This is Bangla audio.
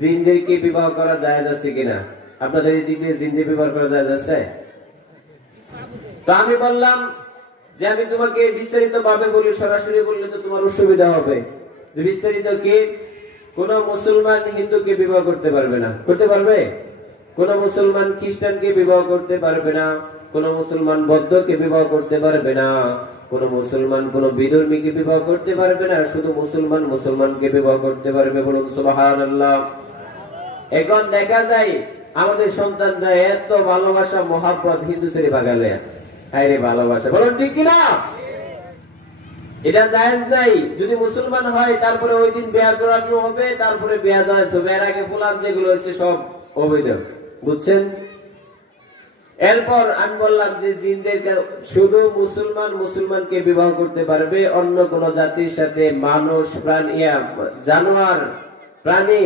জিনদেরকে বিবাহ করা জায়েজ আছে কিনা? আপনাদের এই দিক দিয়ে জিনদের বিবাহ করা জায়েজ আছে? তো আমি বললাম যে আমি তোমাকে বিস্তারিত ভাবে বলি, সরাসরি বললে তো তোমার অসুবিধা হবে। যে বিস্তারিত কি? কোন মুসলমান হিন্দুকে বিবাহ করতে পারবে না। করতে পারবে? কোন মুসলমান খ্রিস্টানকে বিবাহ করতে পারবে না, কোন মুসলমান বৌদ্ধকে বিবাহ করতে পারবে না, কোন মুসলমান কোন বিধর্মীকে বিবাহ করতে পারবে না, শুধু মুসলমান মুসলমানকে বিবাহ করতে পারবে। বলুন সুবহানাল্লাহ। এখন দেখা যায় আমাদের সন্তানরা এত ভালোবাসা মহাব্বত হিন্দু ছেড়ে ভাগালে, হায়রে ভালোবাসা, বলুন ঠিক কিনা? এটা জায়েজ নাই। যদি মুসলমান হয় তারপরে ওই দিন বিয়া করানো হবে, তারপরে বিয়া জায়েজ হবে। এর আগে পোলাপ যেগুলো হচ্ছে সব অবৈধ, বুঝছেন? এরপর আমি বললাম যে জিনদেরকে শুধু মুসলমান মুসলমানকে বিবাহ করতে পারবে, অন্য কোন জাতির সাথে মানুষ, প্রাণী, জানোয়ার, প্রাণী